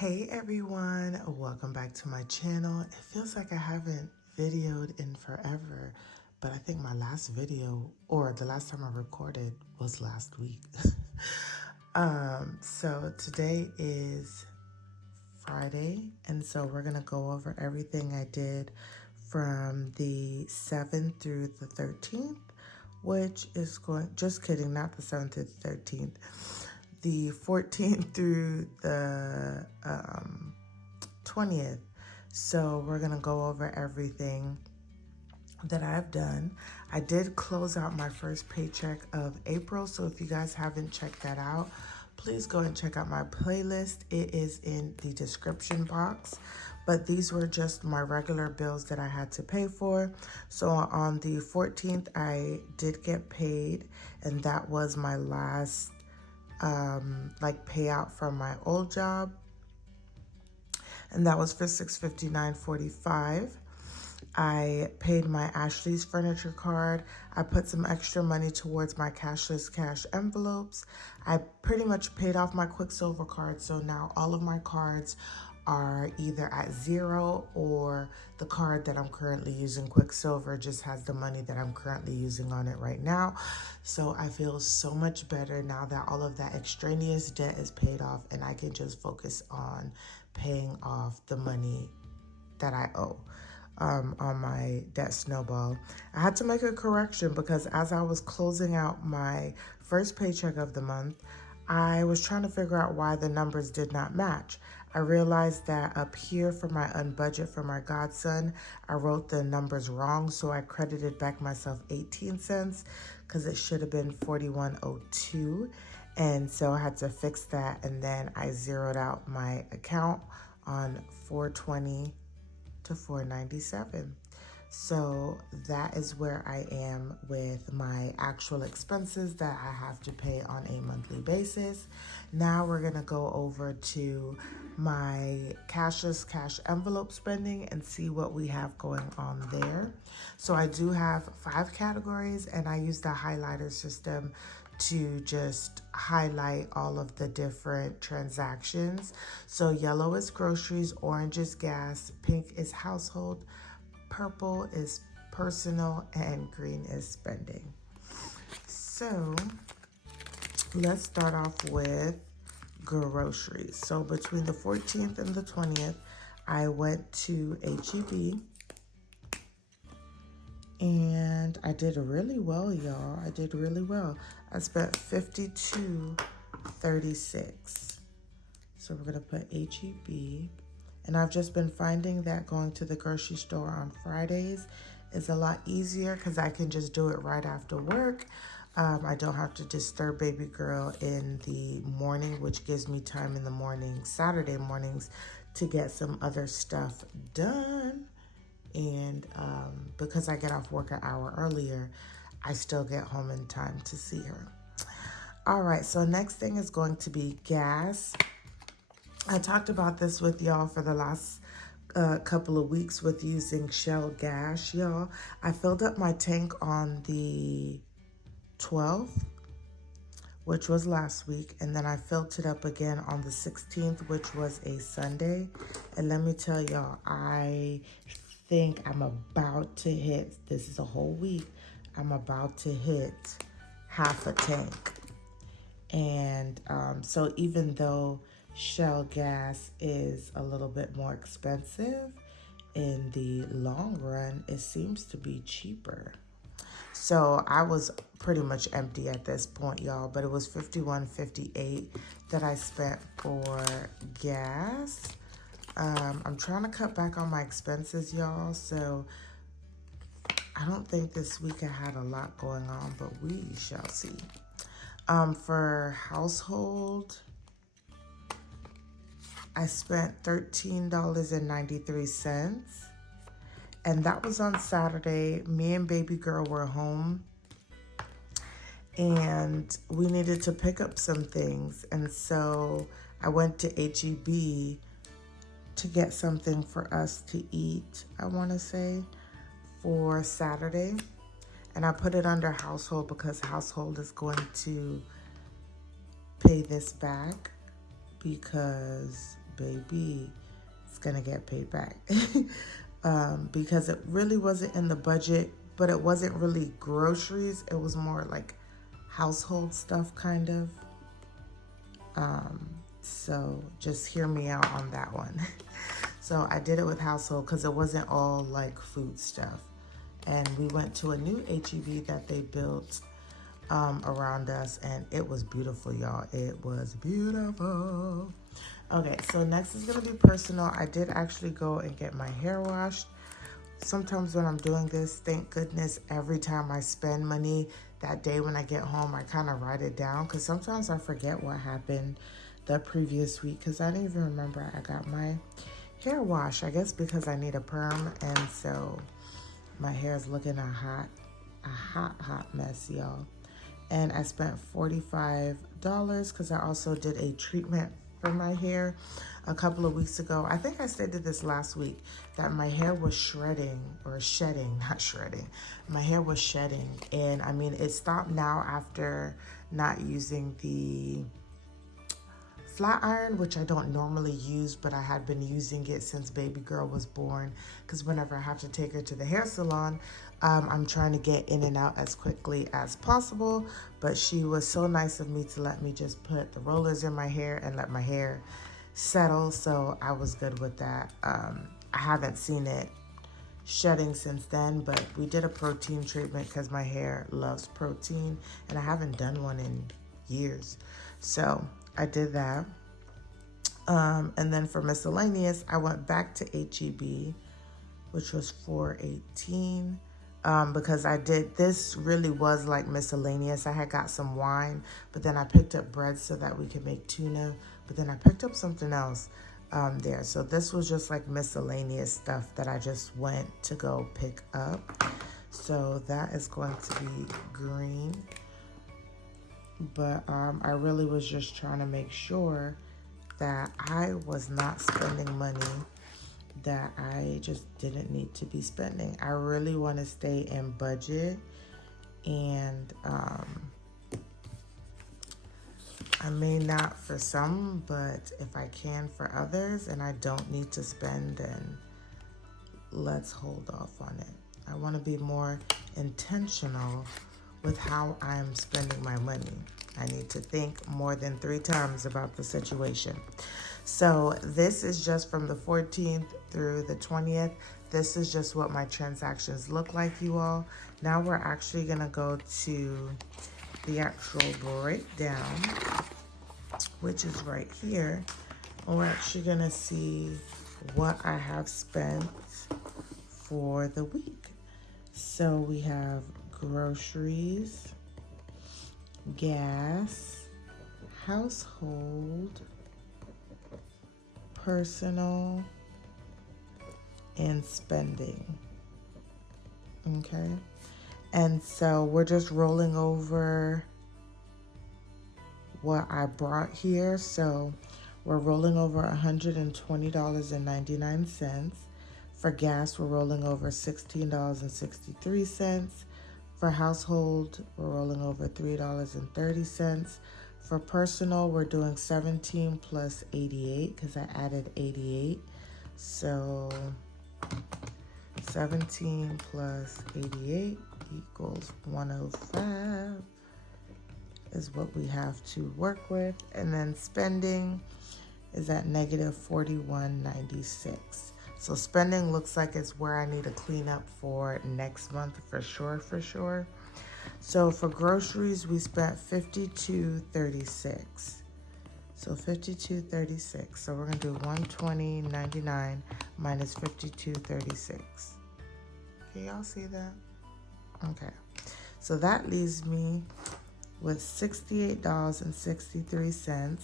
Hey everyone, welcome back to my channel. It feels like I haven't videoed in forever, but I think my last video, or the last time I recorded, was last week. So today is Friday, and so we're gonna go over everything I did from the 7th through the 13th, which is just kidding, not the 7th through the 13th. The 14th through the 20th. So we're gonna go over everything that I've done. I did close out my first paycheck of April, so if you guys haven't checked that out, please go and check out my playlist. It is in the description box, but these were just my regular bills that I had to pay for. So on the 14th, I did get paid, and that was my last payout from my old job, and that was for $659.45. I paid my Ashley's furniture card. I put some extra money towards my cashless cash envelopes. I pretty much paid off my Quicksilver card, so now all of my cards are either at zero, or the card that I'm currently using, Quicksilver, just has the money that I'm currently using on it right now. So I feel so much better now that all of that extraneous debt is paid off, and I can just focus on paying off the money that I owe on my debt snowball. I had to make a correction because as I was closing out my first paycheck of the month, I was trying to figure out why the numbers did not match. I realized that up here for my unbudget for my godson, I wrote the numbers wrong, so I credited back myself 18 cents because it should have been 41.02. And so I had to fix that, and then I zeroed out my account on 420 to 497. So that is where I am with my actual expenses that I have to pay on a monthly basis. Now we're gonna go over to my cashless cash envelope spending and see what we have going on there. So I do have 5 categories, and I use the highlighter system to just highlight all of the different transactions. So yellow is groceries, orange is gas, pink is household, purple is personal, and green is spending. So let's start off with groceries. So between the 14th and the 20th, I went to HEB, and I did really well, y'all. I did really well. I spent $52.36. So we're gonna put HEB. And I've just been finding that going to the grocery store on Fridays is a lot easier because I can just do it right after work. I don't have to disturb baby girl in the morning, which gives me time in the morning, Saturday mornings, to get some other stuff done. And because I get off work an hour earlier, I still get home in time to see her. All right, so next thing is going to be gas. I talked about this with y'all for the last couple of weeks with using Shell gas, y'all. I filled up my tank on the 12th, which was last week, and then I filled it up again on the 16th, which was a Sunday. And let me tell y'all, I think I'm about to hit, this is a whole week, I'm about to hit half a tank. And so even though Shell gas is a little bit more expensive, in the long run, it seems to be cheaper. So I was pretty much empty at this point, y'all, but it was $51.58 that I spent for gas. I'm trying to cut back on my expenses, y'all, so I don't think this week I had a lot going on, but we shall see. For household, I spent $13.93, and that was on Saturday. Me and baby girl were home, and we needed to pick up some things, and so I went to HEB to get something for us to eat, I want to say, for Saturday. And I put it under household because household is going to pay this back because baby, it's gonna get paid back. Because it really wasn't in the budget, but it wasn't really groceries. It was more like household stuff, kind of. So just hear me out on that one. So I did it with household because it wasn't all like food stuff. And we went to a new HEB that they built around us, and it was beautiful, y'all. It was beautiful. Okay, so next is gonna be personal. I did actually go and get my hair washed. Sometimes when I'm doing this, thank goodness, every time I spend money, that day when I get home, I kind of write it down, because sometimes I forget what happened the previous week, because I didn't even remember I got my hair wash. I guess because I need a perm, and so my hair is looking a hot mess, y'all. And I spent $45 because I also did a treatment for my hair a couple of weeks ago. I think I stated this last week that my hair was shredding, or shedding, not shredding. My hair was shedding, and I mean, it stopped now after not using the flat iron, which I don't normally use, but I had been using it since baby girl was born, because whenever I have to take her to the hair salon, I'm trying to get in and out as quickly as possible. But she was so nice of me to let me just put the rollers in my hair and let my hair settle, so I was good with that. I haven't seen it shedding since then, but we did a protein treatment because my hair loves protein, and I haven't done one in years, so I did that. And then for miscellaneous, I went back to HEB, which was $4.18. Because I did, this really was like miscellaneous. I had got some wine, but then I picked up bread so that we could make tuna, but then I picked up something else there. So this was just like miscellaneous stuff that I just went to go pick up. So that is going to be green. But I really was just trying to make sure that I was not spending money that I just didn't need to be spending. I really want to stay in budget, and I may not for some, but if I can for others and I don't need to spend, then let's hold off on it. I want to be more intentional with how I'm spending my money. I need to think more than 3 times about the situation. So this is just from the 14th through the 20th. This is just what my transactions look like, you all. Now we're actually gonna go to the actual breakdown, which is right here. And we're actually gonna see what I have spent for the week. So we have groceries, gas, household, personal, and spending. Okay, and so we're just rolling over what I brought here. So we're rolling over $120.99. For gas, we're rolling over $16.63. For household, we're rolling over $3.30. For personal, we're doing 17 plus 88 because I added 88. So 17 plus 88 equals 105 is what we have to work with. And then spending is at negative 41.96. So spending looks like it's where I need to clean up for next month for sure. So for groceries, we spent $52.36. So $52.36. So we're gonna do $120.99 minus $52.36. Can y'all see that? Okay. So that leaves me with $68.63.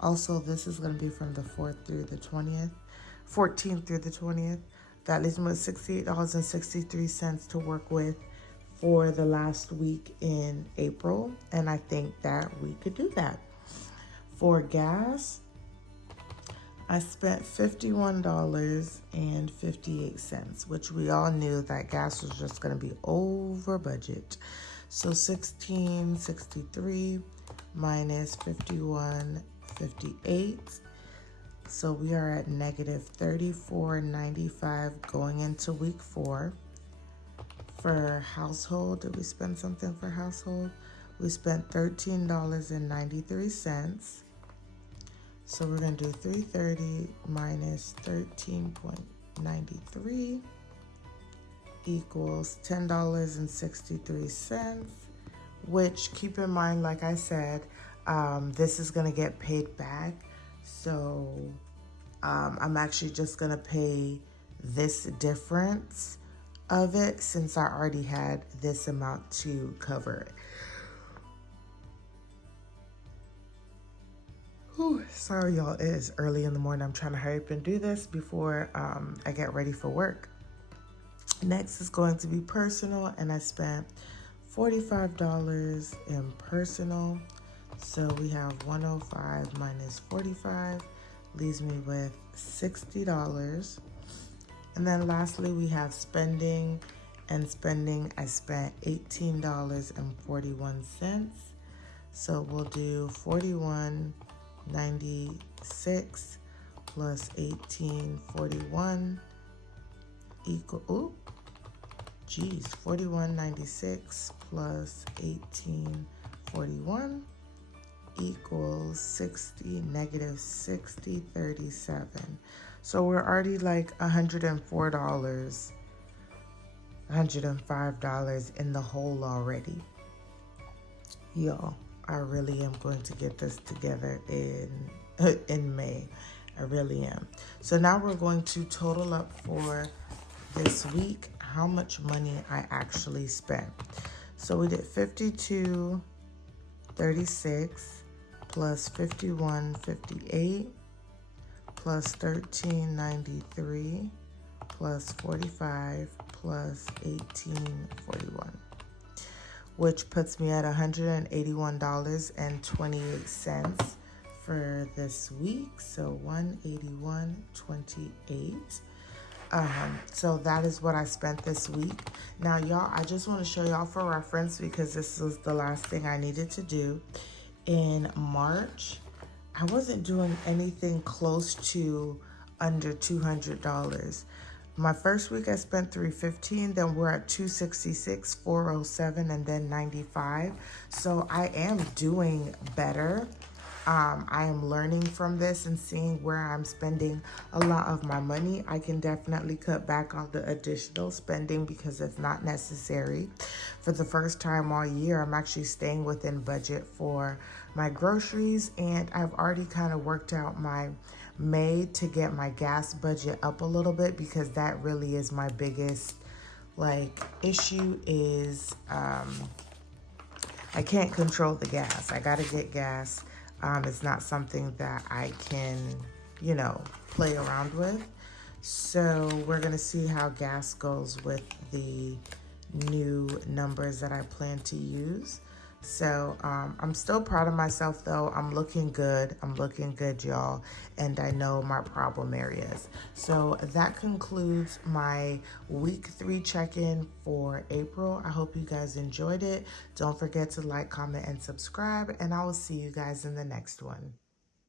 Also, this is gonna be from the 14th through the 20th. That leaves me with $68.63 to work with for the last week in April, and I think that we could do that. For gas, I spent $51.58, which we all knew that gas was just going to be over budget. So $16.63 minus $51.58 So we are at negative $34.95 going into week 4. For household, did we spend something for household? We spent $13.93. So we're going to do 330 minus 13.93 equals $10.63, which, keep in mind, like I said, this is going to get paid back. So I'm actually just going to pay this difference of it since I already had this amount to cover it. Whew, sorry, y'all. It is early in the morning. I'm trying to hurry up and do this before I get ready for work. Next is going to be personal, and I spent $45 in personal. So we have 105 minus 45 leaves me with $60. And then lastly, we have spending. And spending, I spent $18.41. So we'll do $41.96 plus $18.41 equal, $41.96 plus $18.41 equals negative $60.37. So we're already like $104, $105 in the hole already. Y'all, I really am going to get this together in May. I really am. So now we're going to total up for this week how much money I actually spent. So we did $52.36 plus $51.58 plus $13.93 plus $45 plus $18.41, which puts me at $181.28 for this week. So $181.28. So that is what I spent this week. Now, y'all, I just want to show y'all for reference because this was the last thing I needed to do. In March, I wasn't doing anything close to under $200. My first week I spent $315, then we're at $266, $407, and then $95. So I am doing better. I am learning from this and seeing where I'm spending a lot of my money. I can definitely cut back on the additional spending because it's not necessary. For the first time all year, I'm actually staying within budget for my groceries, and I've already kind of worked out my May to get my gas budget up a little bit because that really is my biggest issue is I can't control the gas. I gotta get gas. It's not something that I can, play around with. So we're going to see how gas goes with the new numbers that I plan to use. So I'm still proud of myself, though. I'm looking good. I'm looking good, y'all. And I know my problem areas. So that concludes my week 3 check-in for April. I hope you guys enjoyed it. Don't forget to like, comment, and subscribe. And I will see you guys in the next one.